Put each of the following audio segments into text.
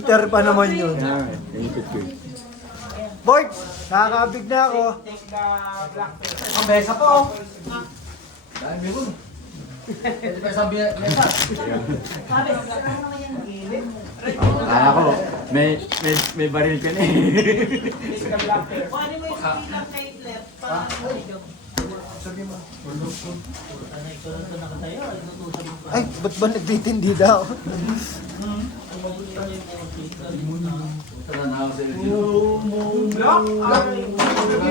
Cheater pa naman yun. Ipit ko. Boards, nakakabig na ako. Ang besa po. Dahil meron. Pwede pa sabi besa. Kala ko, may baril ka na eh. Ano mo yung bilang kay Hitler? Sabi mo. Ay, ba't ba nagtitindi daw? Tara na ako sa iyo. Block? Sabi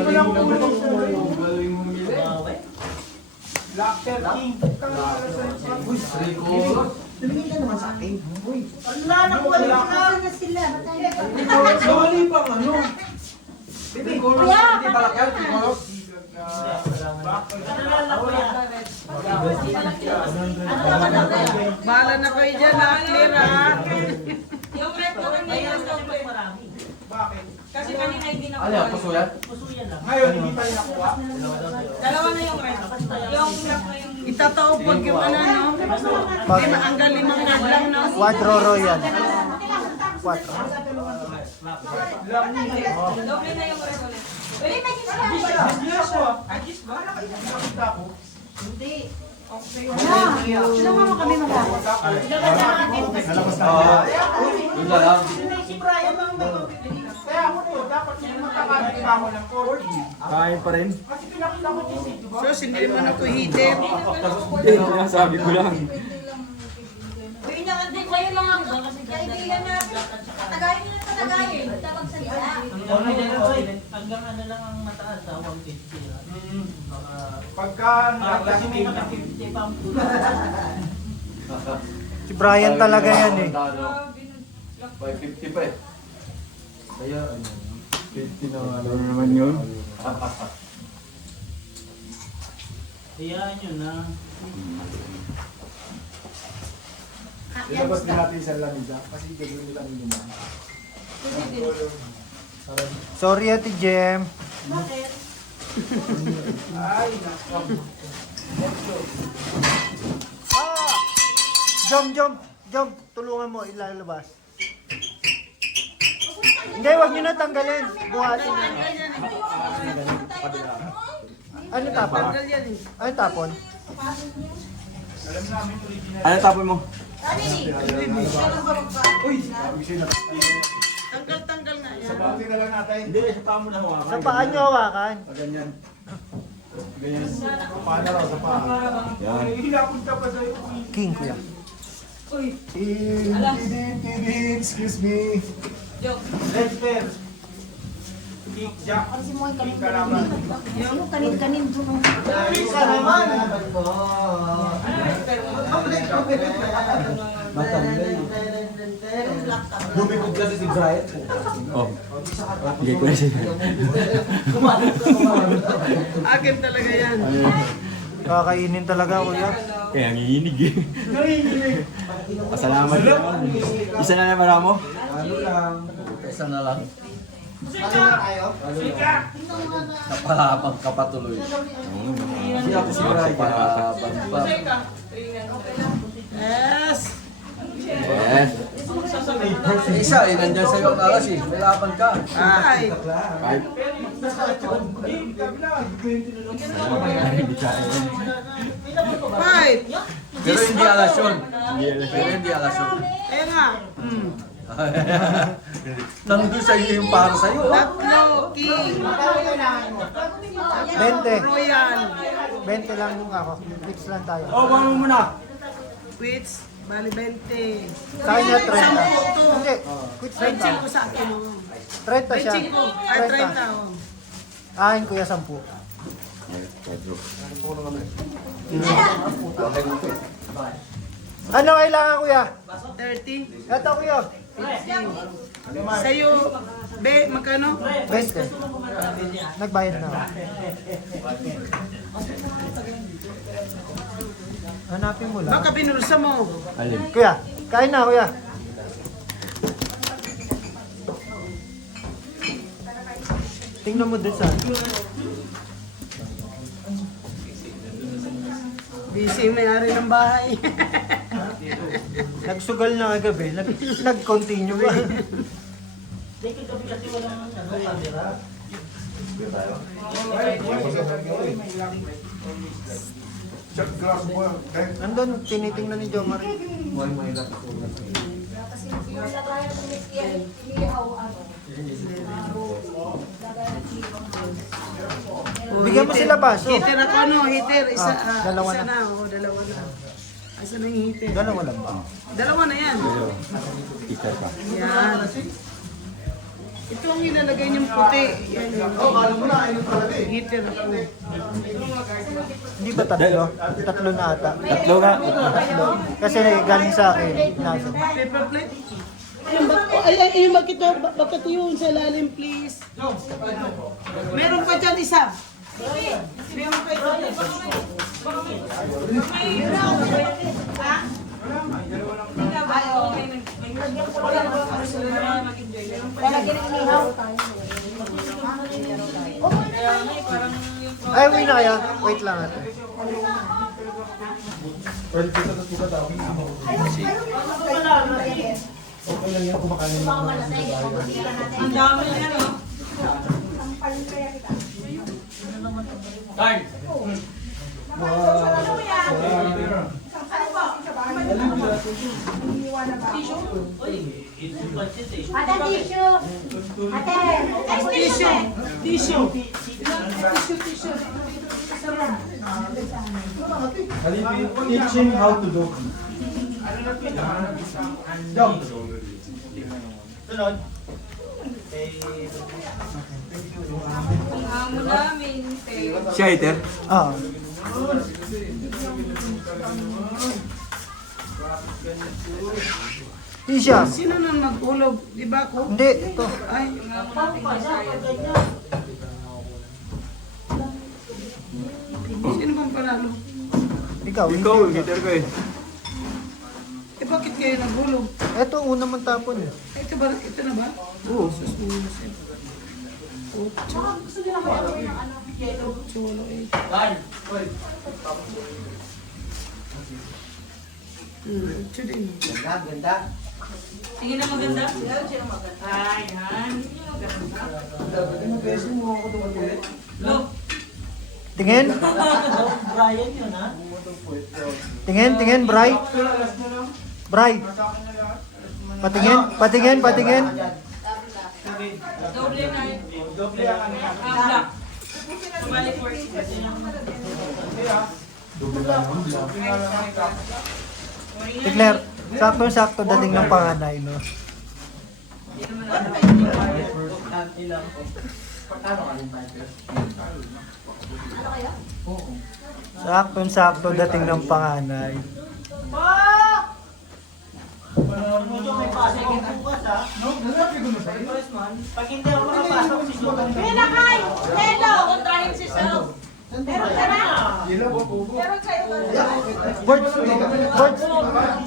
mo lang kung ano. Galing mo mili. Block 13. Uy, Rico. Tumingin ka naman sa akin. Uy. Wala, nakuha na sila. Sorry pang ano. Rico, hindi pala yan. Rico. Bahala na kayo dyan, clear ha. Yung red ko kanina daw po marami. Bakit? Kasi kanina hindi Ano nakuha. yan, puso yan? Ngayon, hindi pa rin nakuha. Dalawa na yung red. Yung black na yung... Itatao pag yung ano, no? Pag Lima, hanggang 5 adlaw, no? Quadro Royal. Quadro. Doble na yung red ulit. Uy, may Hindi ako ah. Agis ba? Nakita ko. Hindi. Sino mo kami mag-awas? Yun na lang. Si Brian lang may pabili. Kaya ako po, dapat yung magkakalit pa ako ng 40. Kain pa rin? Kasi pinakita ko yung seat, diba? Sus, hindi naman ako hitin. Hindi, sinasabi ko lang. Uy, nakandi ko yun lang ang kaibigan natin. Patagayin nila patagayin. Tawag sa nila. Hanggang ano lang ang mataas, 150 lang. Pagka Kasi may nag-last naka 50 pa ang pulo. Si Brian talaga yan eh. 550 pa eh. Kaya, ano, 50 na Ano naman yun? Hayaan nyo na. Ilabas din natin sa lamisa kasi gagawin natin yun. Sorry, Ate Jem. Ay, nako. Ah! Jom, tulungan mo, ilalabas. Hindi, wag nyo na tanggalin. Buhatin nyo. Ano tapon? Tanggal yan eh. Ano tapon? Alam namin original. Ano tapon mo? Uy! Tanggal nga yan. Pati na lang natin. Hindi, sa paa mo na hawakan. Sa paan nyo hawakan. Ganyan. Ganyan. Paano raw sa paa? Yan. Ay, hinapunta pa sa'yo. King, kuya. Excuse me. Lester. King Jack. King Kalaman. Kanin-kanin po nung... Isa naman. Lumikod kasi si Brian. Oh. Hindi ko na siya. Akin talaga yan. Kakainin talaga, kuya. Kaya ngiinig eh. Pasalamat naman. Isa na naman mo? Ano lang. Isa na lang. Sika! Napalapag ka patuloy. Hindi ako si Brian. Yes! Yes. Isa eh, nandyan sa'yo ang alas eh. May laban ka. Ay! Kahit King Kabla. hindi kaya. 5! Pero hindi alas yun. Pero hindi alas yun. Kaya nga. Nandun sa iyo yung para sa'yo. Tatlo, king. 20. Royal. 20 lang ako. Mix lang tayo. Oh, mo muna. Quits. Bali 20. Sa kanya 30. Hindi. Quit 25 ko 30. sa akin. oh. 30 siya. 25 ko. Ay, 30. oh. Akin kuya 10. Ano kailangan kuya? 30. Ito kuya. Sa'yo, magkano? 20. Nagbayad na ako. Hanapin mo lang. Baka binulsa mo. Alin? Kuya, kain na kuya. Tingnan mo din sa Busy yung may-ari ng bahay. Nagsugal na kagabi, nag-continue ba? Dito kami kasi walang camera. Check glass mo yan. Nandun, tinitingnan ni Jomar. Kasi yung lagayan ng inihaw, ano. Lagayan ng Oh, Bigyan mo sila baso. Heater ako, no? Heater. Isa, Dalawa isa na. na. Oh, dalawa na. Asa na yung heater? Dalawa lang ba? Dalawa na yan. Peter pa. Yan. Ito ang ilalagay niyong puti. Yan yun. Heater ako. Hindi ba tatlo? Tatlo na ata. Tatlo nga. Tatlo. Kasi galing sa akin. Nasa. Paper plate. Ayun, bakit yun sa lalim, please? Meron pa dyan isa. Meron pa ito. Lalagyan ng inihaw. Ay, uwi na kaya? Wait lang ate. Ang dami na yan, oh. Ate, tissue. Ate, Tissue. Teaching how to do. Siya, Peter? Ah. Hindi siya. Sino nang magulog? Di ba ako? Hindi, ito. Ay, sino bang panalo? Ikaw, Ikaw, hindi. Peter ko eh. Eh, bakit kayo nagulog? Ito, una man tapon. Ito ba? Ito na ba? Oo. Ito din. Tingin na maganda? Ay, yan. Look. Tingin. Brian yun, ha? Tingin, Bray. Bray. Patingin, patingin. Doble na yun. Doble ang ano yan. Black. Balik work. Declare. Sakto dating ng panganay, no? Sakto dating ng panganay. Medyo may pasok yung bukas, ha? No? Congressman, pag hindi ako makapasok, sisukan ko. Pinakay! Hello! Kontrahin si Sal. Meron ka na? Meron kayo ba? Words,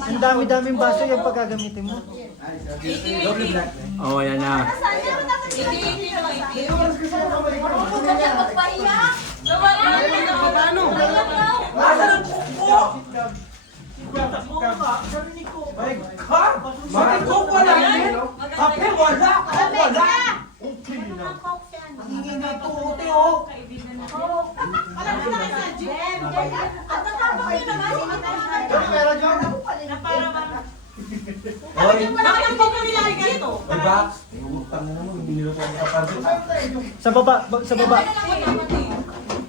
ang dami-daming baso yung pagkagamitin mo. Oo, yan na. Saan? Meron na kasi. Huwag ka na magpahiya. Nawala na. Paano? Nasa ng buko! Buko ka, narinig ko. My God! Bakit ko wala yan? Kape wala! Wala! Hingi na ito, uti, oh. Alam mo na kasi, Jem. At natapos nyo naman. Na para ba? Bakit po kami lagi ito? Sa baba.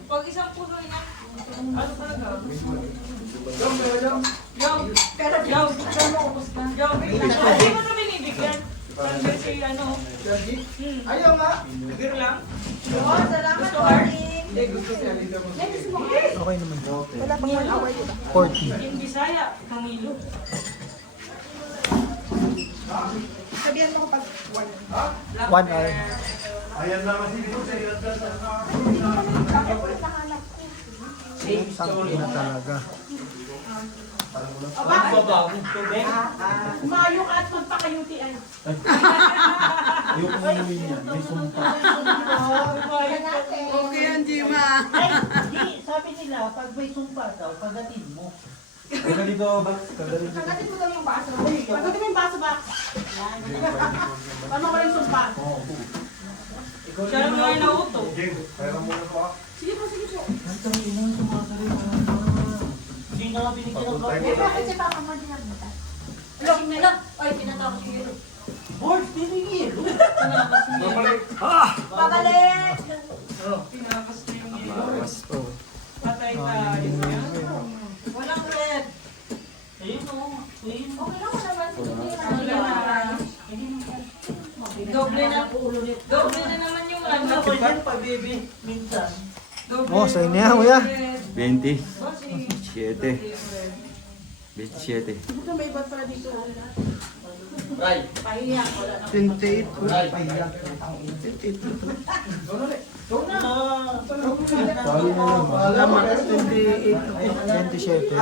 Pag isang puso ina. Ano talaga? Pero Joe, Hindi mo na binibigyan. Kasi ano, Ayaw nga. bigir lang. salamat Tony. Okay naman. Wala pang 1 hour, diba? 40. In Bisaya, Camilo. Sabihan mo kapag 1 hour. Ayan naman si Dito sa ilan Sangki na talaga. Babagong tubig. umayo ka at magpakayutian. Yung umuwi niya, may sumpa. Okay yan, Jima. Sabi nila, pag may sumpa daw, pagatin mo. Kaya dito, Bax. Kagaling dito. Pagdating mo daw yung baso. Pagdating mo yung baso ba? Paano wala yung sumpa? Siya lang mga inauto. Kaya muna po. Sige po, sige po. Hindi na nga binigyan ng Eh, bakit si Papa mo din nabutan? Lasing na lang. Ay, pinatakot yung yelo. Board, binigyan. Pabalik! Pinakas na yung yelo. Bawas po. Patay tayo. Walang red. Ayun o. Ayun o. Okay lang mo naman. Wala na. Doble na naman yung ano. Ako yan pa, baby. Minsan. Doble Oh, sa'yo na yan, kuya. 20. Bossing. 7. 27. Ito may iba pa dito. Right. Pahiyak. Wala na. 28. Right. 28. Talo na naman. Alamat, 28. 27.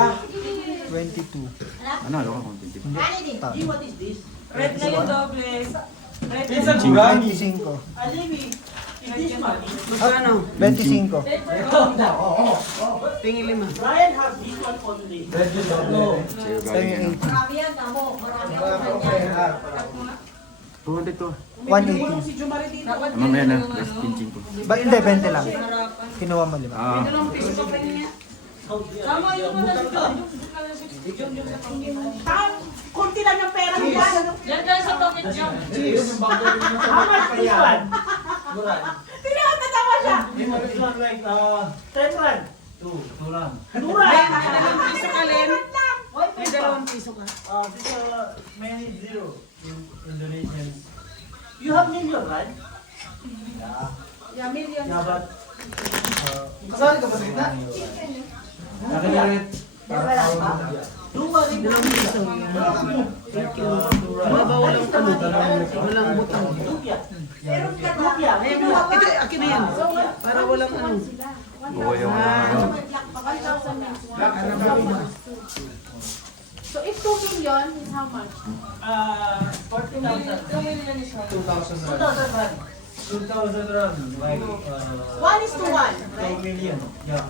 22. Ano, ano ka kung 20? Ano din? Red na yung doble. Red na Minsan yung gurami. 25. Magkano? 25. Tingin 5. Red yung doble. Sa'yo Sa'yo galing yung ano? 80. Marami yan, tamo. Marami ako kanya. 200 to. 180. Si Jumari dito. Dapat Mamaya na, yung plus ano, pinching ko. Ba, hindi, 20 lang. harapan. Kinuha mo 5. Ah, Dalawang piso pa kayo niya. Tama yung mga Kunti lang yung pera niya. Diyan sa pocket jump. How much this one? Tinatatawa siya. Like 10 rand. 2 rand. Dalawang piso ka, Len. May 2 piso ka. Many zero in Indonesian. You have million, right? Yeah, million. Yeah, but kasali ka ba sa gitna? Nakiyarit. Dalawang piso. Thank you. Baba walang ano. Walang butang. Ito, akin na yan. Para walang ano. buo yung ano. So if 2 million is how much? 40,000. 2,000 rand. 2,000 rand. 2,000 rand. Like 1:1. 2 million. Yeah.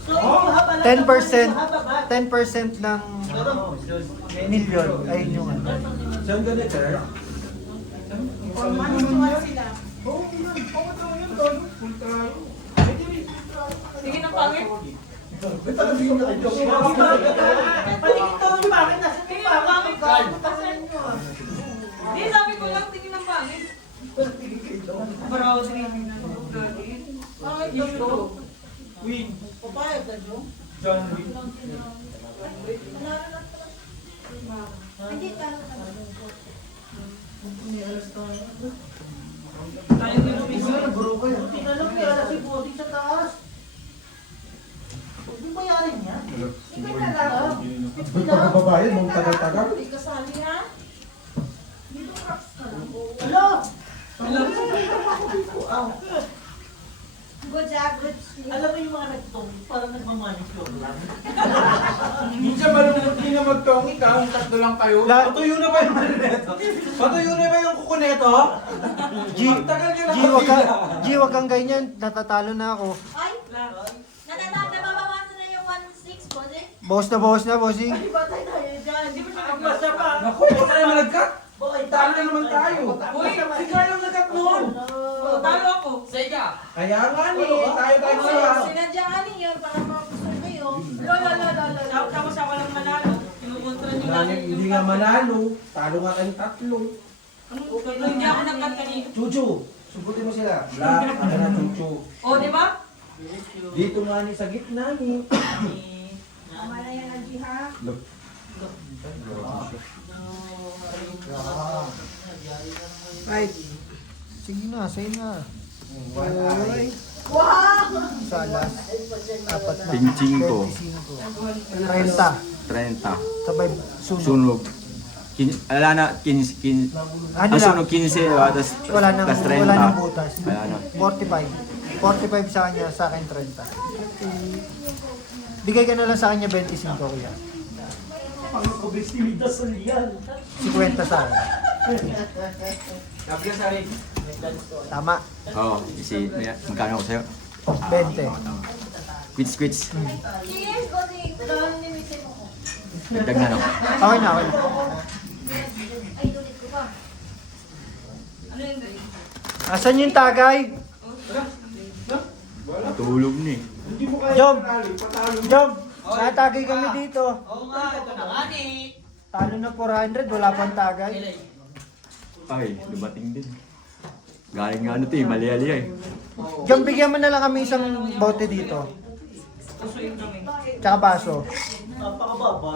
So if you have a 10% ng million ay yung ano. Saan ganito? Sila. Sige na pangit. Patingin to ng bakit nasa Tingin ng pangit ka. Hindi, sabi ko lang, tingin ng pangit. Browse rin. Pangit ito. Win. Papayag ka, Jo? John Win. Hindi ka. Tayo din yung piso. Naguro kayo. Tinanong kaya na si Bodik sa taas. Huwag mo bayarin niya. Sige na lang. Pagbabayad, mong tagal-tagal. Hindi kasali ha? Dito rocks ka lang. Hello! Good job, good sleep. Alam mo yung mga nagtong, parang nagmamanicure lang. Minsan malungkot din na magtongi ka, ang tatlo lang kayo. Patuyo na ba yung ano neto? Patuyo na ba yung kuko neto? Ang tagal nyo na G, wag kang ganyan. Natatalo na ako. Ay, nababawasan na yung 1.6 po, eh. Bawas na, bossing. Di ba tayo dyan? Di ba siya Basta pa. Naku, ikaw tayo malagkat. Boy, Talo na naman tayo. Uy, Si Carl ang nagkat noon. talo ako. Kaya nga ni, tayo siya. Sinadya ka ninyo para mapusun kayo. Tapos ako lang manalo. Kinukontra nyo lang. Hindi nga manalo. Talo nga kayong tatlo. Hindi ako nagkat kanina. Chuchu, subutin mo sila. Black, ano na Chuchu. O, di ba? Dito nga ni sa gitna ni. Tama na yan, Angie, ha? Right. Sige na, say na. Wow! Salas. Apat na. Pinching ko. 30. 30. Sabay sunog. Sunog. Wala na, 15. Ano Ang lang? sunog 15, tapos Wala nang, plus 30. wala nang butas. Wala na. 45. 45 sa kanya, sa akin 30. Bigay ka na lang sa kanya 25 kuya. 50 sa akin. Kapya sa rin. Tama. Oo, magkano ako sa'yo? 20. Quits. Cheers, Gotti. Dagdag na no? Okay na, okay na. Ay, tulit ko pa. Ano yung Asan yung tagay? Tulog na eh. Hindi mo kaya Jom! panalo, patalo. Jom! Natagay kami dito. Oo nga, ito na nga ni. Talo na 400, wala pang tagay. Ay, dumating din. Galing nga ano to eh, mali-ali eh. Jom, bigyan mo na lang kami isang bote dito. Tsaka baso. Napakababa.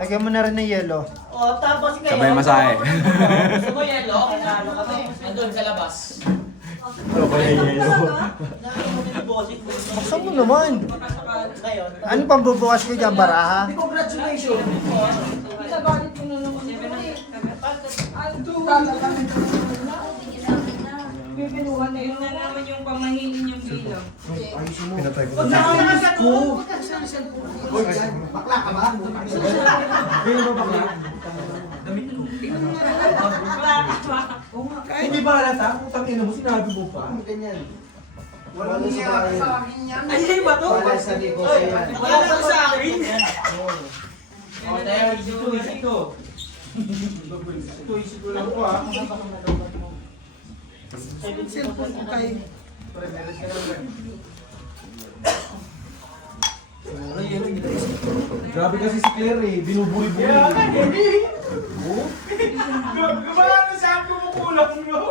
Lagyan mo na rin ng yelo. O, tapos ngayon. Sabay masahe. Gusto mo yelo? Kinalo kami. Nandun sa labas. Sabay yelo. Buksan mo naman. Ngayon. Ano pang bubukas ko dyan, baraha? Congratulations. Pipinuhan na yun na naman yung pamangilin yung bilang. Huwag na ako nakagat ko. Hindi ba halata? Putang ina mo, sinabi mo pa. Walang nangyayari sa akin yan. Ay, ba to? Wala sa negosyo yan. Wala pa sa akin. O, tayo, ito. Ito lang po ah. Cellphone ko kayo. Grabe kasi si Claire eh, binuburi-buri. Gumano sabi mo kulang mo?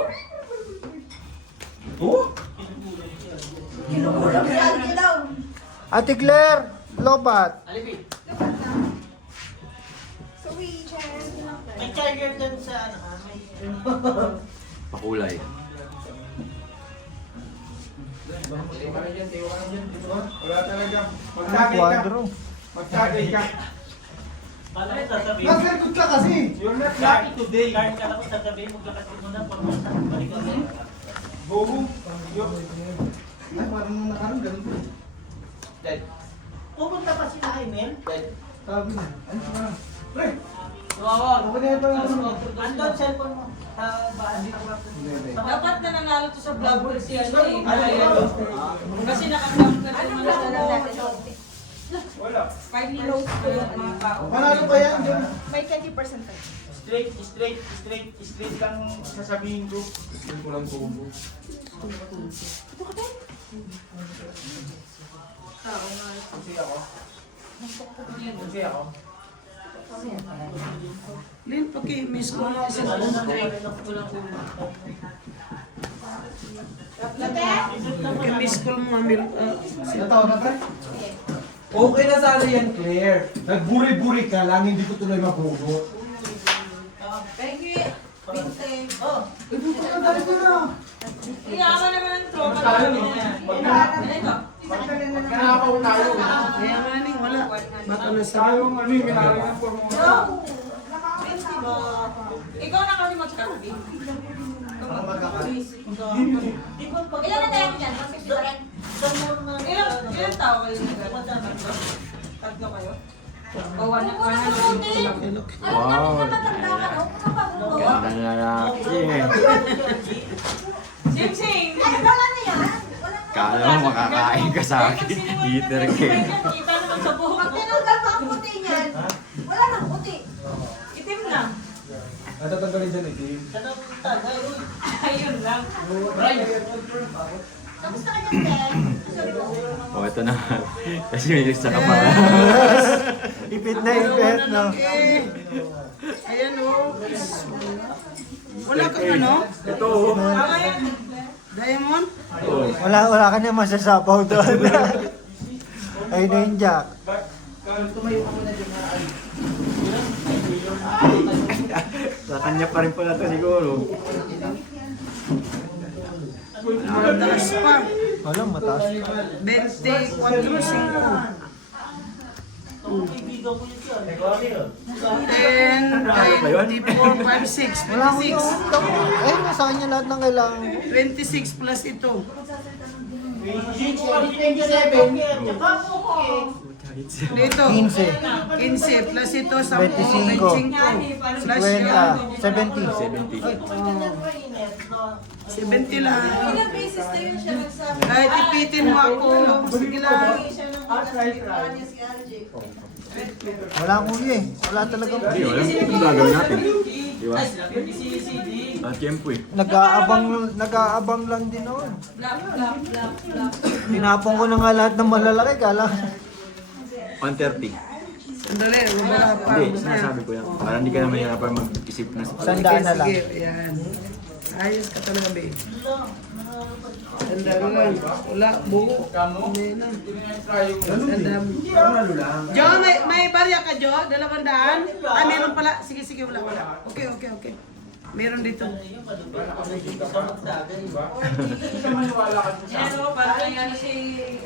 Oh? kinukulang sa akin daw? Ate Claire, lobat. Alipin. Sa weekend. May charger dun sa ano ha? May... Pakulay. Wala talaga. Ano, Magtagay ka. kwadro? Magtagay ka. Paano yung sasabihin? Nag-good ka kasi. You're not lucky today. Card ka lang sasabihin mo kakasal mo na pag balik ka. Bobo. Ay, parang nung nakarang ganun po. Dead. Pupunta pa sila kay Mel? Dead. Sabi na. Ano ka na? Pre! Wawag. Ako na ito. Andun, cellphone mo. Sa bahay. Dapat na nanalo to sa vlogger si ano eh. Kasi naka-vlog ka naman sa Wala. 5 kilos ko yung mga tao. Panalo pa yan, Jom. May 20% tayo. Straight lang sasabihin ko. Gusto ko lang bobo. Kasi ako. Kasi ako. Lin, paki-miss ko na sa paki-miss ko mo ambil. Natawa na, pre? Okay na sana yan, Claire. Nagburi-buri ka lang, hindi ko tuloy mabugo. Thank you. Oh. Kaya ka naman ang tropa namin yan. Ito. Nakapaw tayo. Kaya nga ning wala. Baka nasa Tayong ano yung minari ng formo. Ikaw na kasi mag-copy. Ilan na tayo dyan? 150 pa rin? Ilang tao kayo nag-copy? Tatlo kayo? O one Huwag mo na sabutin. Alam namin na matanda ka, no? Kapabuto. Ganda na lalaki eh. Sing-sing! Ay, wala na yan. Wala na. Kala mo makakain ka sa akin. Peter Ken. Kita naman sa buhok. Pag tinanggal pa ang puti niyan, wala nang puti. Itim na. Natatanggalin dyan itim. Ayun lang. Kamusta ka dyan, Ted? Sorry po. Oh, ito na. Kasi may isa ka pa. Ipit na ipit, no? Ayan oh. Wala kang ano? Ito oh. Diamond? Oh. Wala ka na masasapaw doon. Ayun na yung jack. Sa kanya pa rin pala ito siguro. Mataas pa. Wala, mataas. 24.5. Then, 24.56. Wala ko yung... Ayun, nasa kanya lahat ng kailangan. 26 plus ito. Dito. 15. 15 plus ito 10, 25. 25. Plus 50. 70. 70. 70 lang. Ilang beses na yun siya nagsabi. Kahit ipitin mo ako. Sige lang. Siya nung nagsabi niya si RJ. Wala kuya eh. Wala talaga. Hindi, wala kung gagawin natin. Di ba? Ang tiyempo eh. Nag-aabang lang din ako. Tinapon ko na nga lahat ng malalaki. Kala. 130. Sandali, wala pa. Hindi, sinasabi ko yan. Para hindi ka na mahirapan mag-isip na sa Sandaan na lang. Sige, ayan. Ayos ka talaga, babe. Sandaan lang. Wala, buo. Hindi na. Sandaan. Jo, may barya ka, Jo? 200? Ah, meron pala. Sige, wala. Okay. Meron dito. Ano, parang nangyari si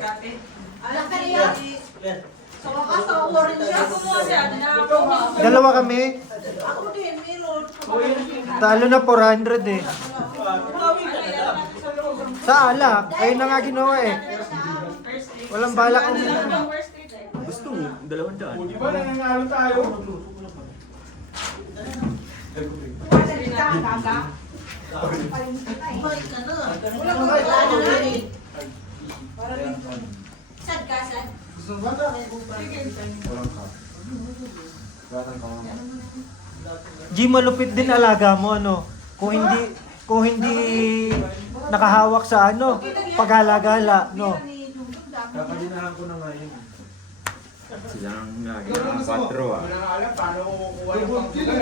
ate. Alam ka niya? Sa wakas, nakuha rin siya. Kumuha siya, nakakuha. Dalawa kami. Ako din, meron. Talo na 400 eh. Sa alak. Ayun na nga ginawa eh. Walang balak kung... gusto mo, 200. Di ba nanganalo tayo? Sad ka, sad? G, malupit din alaga mo ano. Kung hindi nakahawak sa ano, paghala-gala, no. Kakadinahan ko na nga yun. Sila ang gagawin. 4 ah. Wala nga alam paano ko kukuha ng pangkulan.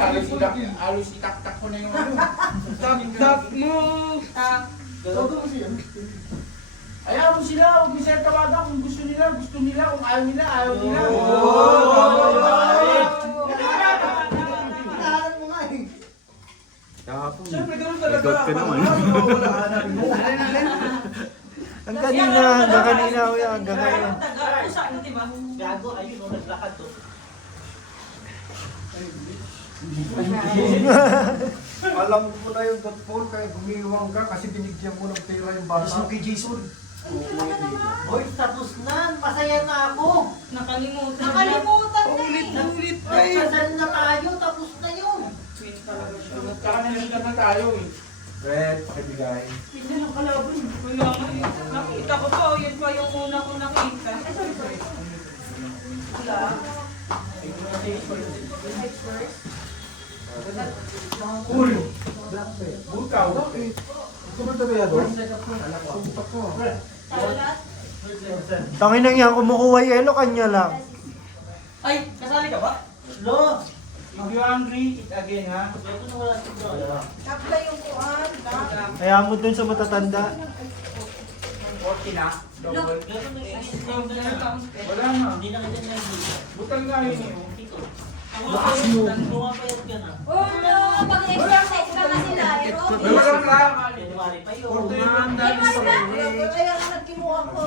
Alos itak-tak ko na yung ano. Tak mo. Ayaw mo sila, huwag mo sila tawagan kung gusto nila. Kung ayaw nila, ayaw nila. Kahapon. Siyempre, ganun talaga. Nag-out ka naman. Hanggang kanina, kuya, hanggang ngayon. Gago, ayun, no, naglakad to. Alam ko na yung Paul kaya gumiwang ka kasi binigyan mo ng pera yung bata. Kay Jason. Hoy, tapos na. Masaya na ako. Nakalimutan. Nakalimutan na eh. Ulit pa eh. Magkasal na tayo, tapos na yun. Tsaka nalimutan na tayo eh. Red, pakibigay. Wala nga eh. Nakita ko pa, yun pa yung una ko nakita. Cool. Bukaw. Ito ba tabi yan? Tangin nang yan, kumukuha yelo, kanya lang. Ay, kasali ka ba? Lo. If you're hungry, eat again, ha? Kapla yung kuhan. Kaya mo dun sa matatanda. 40 na. Double. Wala na. Hindi na kita nag-i. Butang nga yun eh. Lumapayat ka na. Oh no, pag-exercise ka na sila. Wala lang. January pa yun. Kaya nga nagkimuha ko.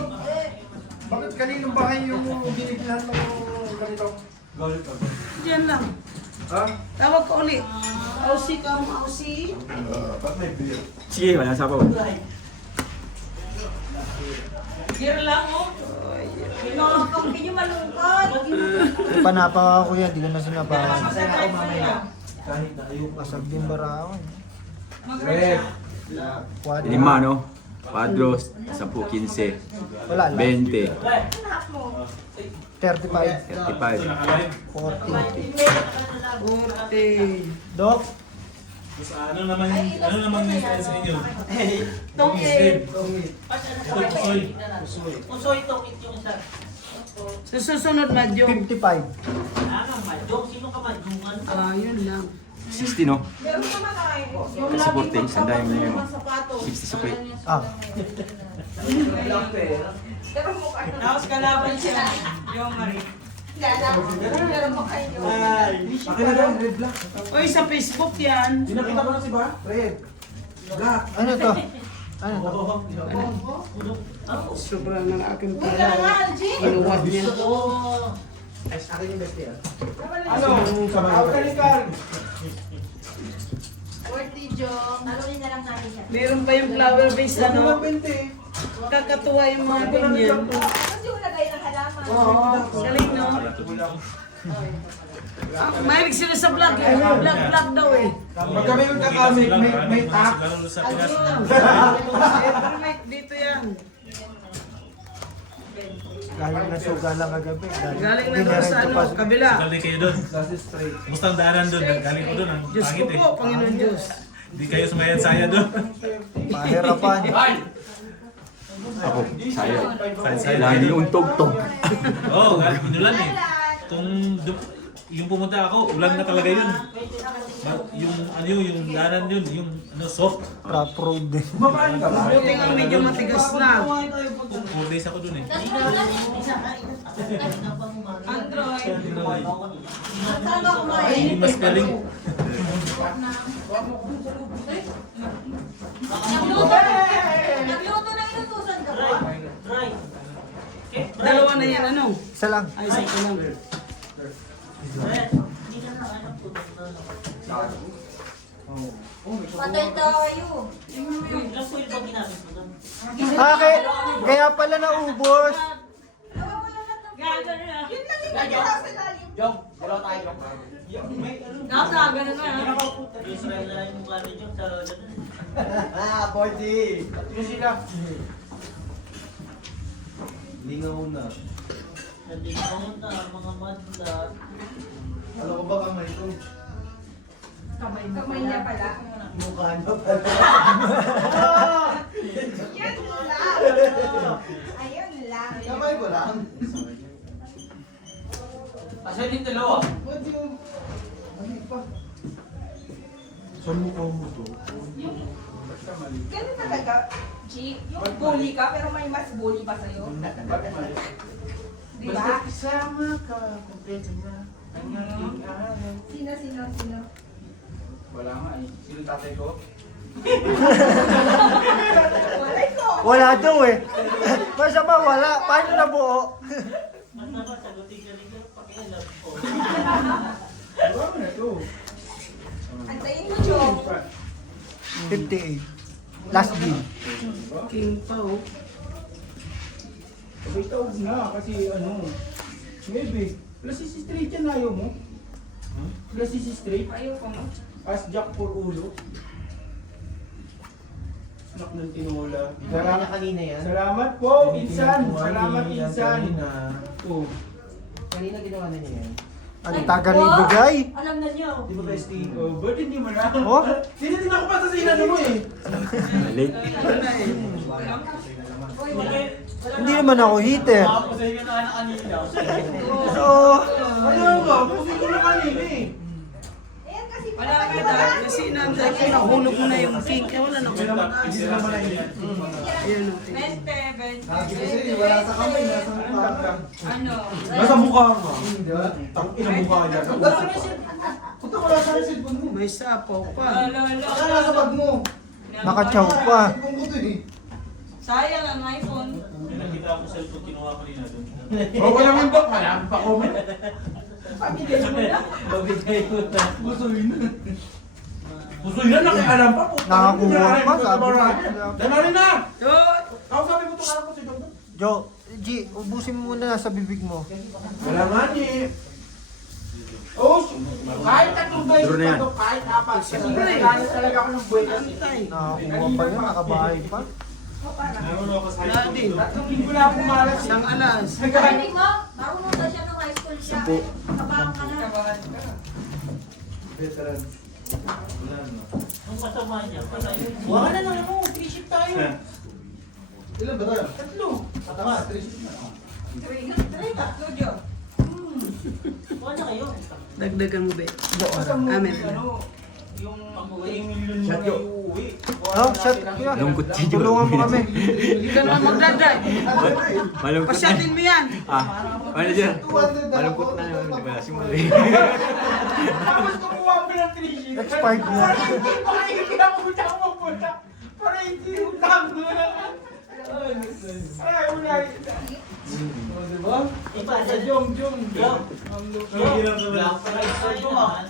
Bakit kanino ba kayo yung binigyan ng ganito? Diyan lang. Ha? Tawag ko ulit. Ausi ka mo, Ausi. Ba't may beer? Sige, wala sa pa. Gear lang oh. Pag medyo malungkot. Panapa ko yan, di ko na sinabahan. Masaya ako mamaya. Kahit na ayaw Kasag din barawan. Red. Quadra. 5, no? Padros, 10, 15, Wala lang. 20, 35. 35. 40. 40. Dok, Ano naman yung sa inyo? Tongit. Usoy tokit yung isa. Sa susunod, Madyong. 55. Ano, Majong? Sino ka Majungan? Ah, yun lang. 60, no? Meron naman tayo. Kasi 40, sandahin mo na yun. 60 sa plate. Ah, Pero mukha na. Tapos kalaban siya. Yung Marie. Pero mukha nyo. Akin na lang, red black. Oy, sa Facebook yan. Pinakita ko na si ba? Red. Black. ano to? Ano to? Sobrang ng aking Wala pala. nga, Algie. Inuwag niya. Ano? Outalikan. 40 Jong. Talunin na lang natin yan. Meron pa yung flower base ano. Kakatuwa yung mga ganyan. Kasi yung lagay ng halaman. Galing Mahilig sila sa vlog eh. Vlog daw eh. Pag kami magkakamit, may tax. Pero dito yan. Galing na suga lang kagabi. Galing na doon sa ano, kabila. Galing kayo doon. Musta ang daanan doon? Galing ko doon. Ang Diyos ko pangit eh. po, Panginoon Diyos. Hindi kayo sumayan-saya doon. Pahirapan. Ako, saya. Saya. Lagi yung tog-tog. Oo, galing inulan eh. Yung pumunta ako, ulan na talaga yun. Yung daanan yun, yung soft. Rough road din. Mabaan ka ba? Buti nga medyo matigas na. 4 days ako doon eh. Android. Saan ako kumain? Hindi mas galing. Nagluto ng inutusan ka ba? Dalawa na yan, ano? Isa lang. Ay, isa ko lang. Patay tayo. Ah, kaya pala naubos. Nasa, ganun na. Ah, Boydi! Yung sila. Lingaw na. Ano ko ba kamay ko? Kamay niya pala. Mukha niya pala. Yan lang. Ayun lang. Kamay ko lang. Asan yung dalawa? Ba't yung... Ano pa? Saan mukha mo to? Ganun talaga, G. Yung bully ka, pero may mas bully pa sa'yo. Di ba? Basta kasama ka, kompleto na. Ang aking araw. Sino? Wala nga eh. Sino tatay ko? Walay ko. Wala daw eh. Basta ba wala? Paano nabuo? Wala mo na to. Antayin mo, Chong. 58. Last game. King pa oh. Sabay taog na kasi ano. Maybe. Plus si straight yan ayaw mo. Plus si straight. Ayoko mo. As Jack for ulo. Anak ng tinola. Salamat kanina yan. Salamat po, Insan. Salamat, Insan. Oh. Kanina ginawa na niya yan. Ang tagal ibigay. Alam na niyo. Di ba, Bestie? Oh, ba't hindi mo na? Oh? Sino din ako pa sa sinano mo eh? Late. Hindi naman ako hitter. Kapasay ka na anak kanina. So, Ayaw ba? Kasi ko na kanina eh. Ayan kasi Wala ka dahil kasi nanday ko nahulog mo na yung king. Kaya wala na ako mag-aas. Ayan o. 20. Kasi wala sa kamay, nasa mukha ka. Ano? Nasa mukha ka. Tang ina mukha niya. Punta ko lang sa cellphone mo. May sapaw pa. Lolo. Baka nasa bag mo. nakachow pa. Cellphone ko to eh. Sayang ang iPhone. May nakita ako cellphone kinuha ko nila doon. O wala man ba? Marami pa comment. pamigay mo na. Mabigay ko na. Pusoy na. Pusoy na, nakialam pa po. Nakakuha pa, sabi ko. Danali na! So, Ako sabi mo ito ko si Dong. Jo, G, ubusin mo muna sa bibig mo. Wala nga ni. Oh, kahit tatlong beses Duro na yan. pa to, kahit apat. Kasi nagkakalit talaga ako ng buhay kasi. Nakakuha pa yun, nakabahay pa. wala din. Tatlong linggo na ako kumalas. Isang alas. Parinig mo, marunong na siya nung high school siya. Sampu. Kabang ka na. Veteran. Ang kasama niya, wala na lang ako, 3 shift tayo. Ilan ba tayo? Tatlo. Tama, 3 na. Tatlo, Jo. Wala kayo. Dagdagan mo ba? Basta mo, Amen. ano, yung 3 million mo Shot na yo. iuwi. Oh, shot. Kuya. Lungkot si Jo. Tulungan mo kami. Hindi ka naman magdadrive. Malungkot na. Pasyatin mo yan. Ano dyan? Malungkot na yun. Wala si Mali. Tapos kumuha mo ng 3 sheets. Expired na. Para hindi pa kayo kinapunta ko mapunta. Para hindi utang. Ay, wala. O, diba? Iba, Sa Jong. Black Friday tayo ah.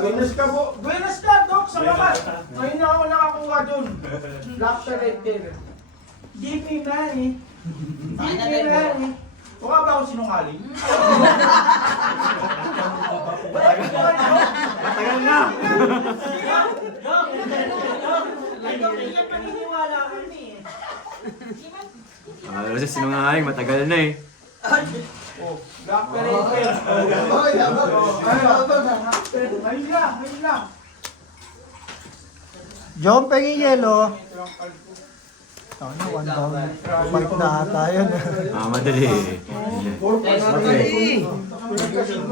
Buenas ka po. Buenas ka, Dok, sa labas. Ngayon na ako nakakuha dun. Black Friday. GP na eh. GP na eh. O Mukha ba ako sinungaling? Matagal na! Kaya paniniwala kami eh. Akala kasi sinungaling, matagal na eh. Black Parade. Ayun lang. John, pengi yelo. Tama na, 1 down. 5 na ata yun. Madali eh.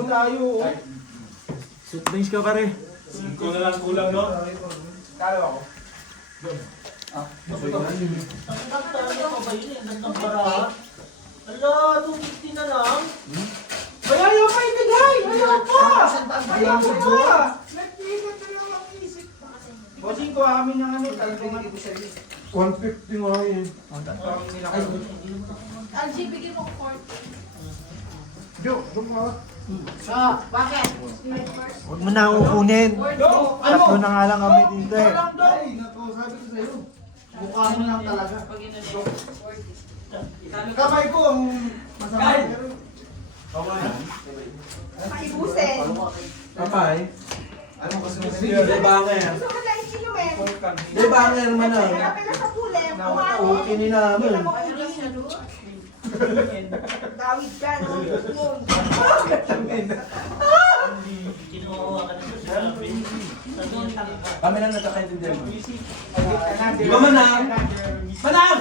Tayo. Suit drinks ka pare. 5 na lang kulang, no? Talo ako. Ala, 250 na lang. Ay, ayaw pa ibigay! Ayaw pa! Ayaw pa! Nagtigot na lang ang isip. Bossing ko, amin ng ano, talagang 150 nga yun. Algie, bigyan mo 40. Huwag mo na kukunin. Tatlo na nga lang kami dito eh. Mukha mo lang talaga. Kamay ko ang masama. Maibusin. Papay. Ano kasi Di banger. Gusto mo na isinumin. Di banger man na. Kaya pala sa pulim. Okay ni namin. Kailan mo uli? Dawid ka, no? Yun. Kami lang nagkakaintindihan. Di ba manang? Manang!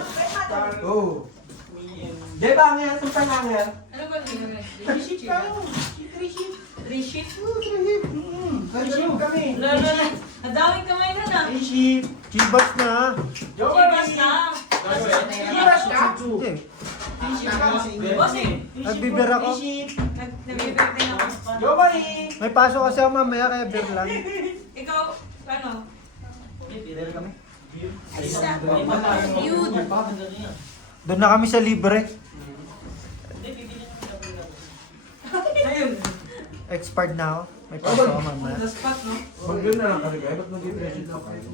Oo. Di banger. Ito pa banger. Ano ba yun? Receipt tayo. Receipt? Receipt kami. Lalo na. Ang daming kamay na na. Receipt. Chibas na. Chibas na. Chibas na? Hindi. Bossing. Nagbibir ako. Nabibirte na ako. Jomari. May pasok kasi ako mamaya kaya beer lang. Ikaw, ano? Doon na kami sa libre. Ayun. Expired na ako. May pasok ako mamaya. Sa spot, no? Mag-yun na lang kasi kayo. Ba't mag-i-present na kayo?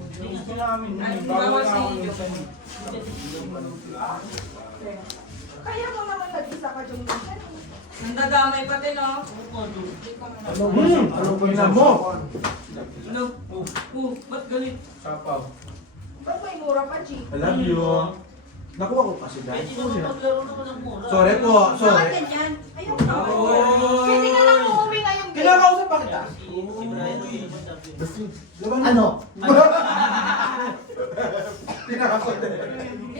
Bawal sa iyo. Kaya mo naman nag-isa ka dyan minsan. Nandadamay pati, no? Ano ba yun mo? No. Ba't galit? Sapaw. Ba't may mura pa, Chi? I love you. Nakuha ko kasi dahil. Maglaro naman ng mura. Sorry po. Sorry. Ganyan. Ayun. Pwede ka lang umuwi ngayong gabi. Kinakausap pa kita. Ano?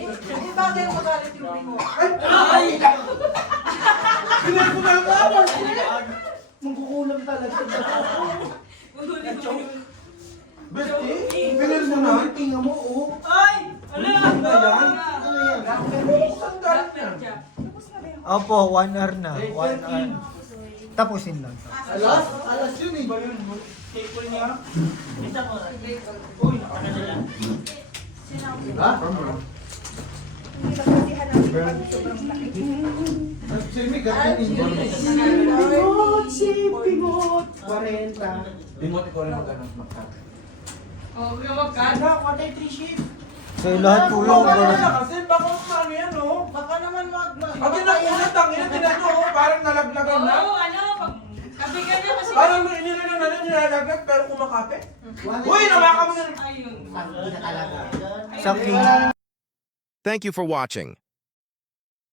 Hindi bagay mo magalit yung ring mo. Pinay ko na ako. Mangkukulam talaga. Besti, pinay mo na. Tingnan mo, oh. Ay! Ano yan? Ano yan? Sandal na. Opo, 1 hour na. 1 hour. Tapusin lang. Alas yun eh. Ba yun? Table niya. Isa mo. Uy, nakakadala. Diba? Hindi lang kasi hanapin pag sobrang laki. Simi, ganyan din. Pingot. 40. Pingot, ikaw rin magkano. Oh, huwag ka. Ano, patay 3 shift. So lahat po yung Kasi baka ano yan, oh. Baka naman Pag inakulat, tangina, tinano, oh. Parang nalaglagan na. Oo, ano? Kape ka na kasi. Parang inilan na nilalaglag pero kumakape. Uy, nawaka mo na. Ayun. sa king. Thank you for watching.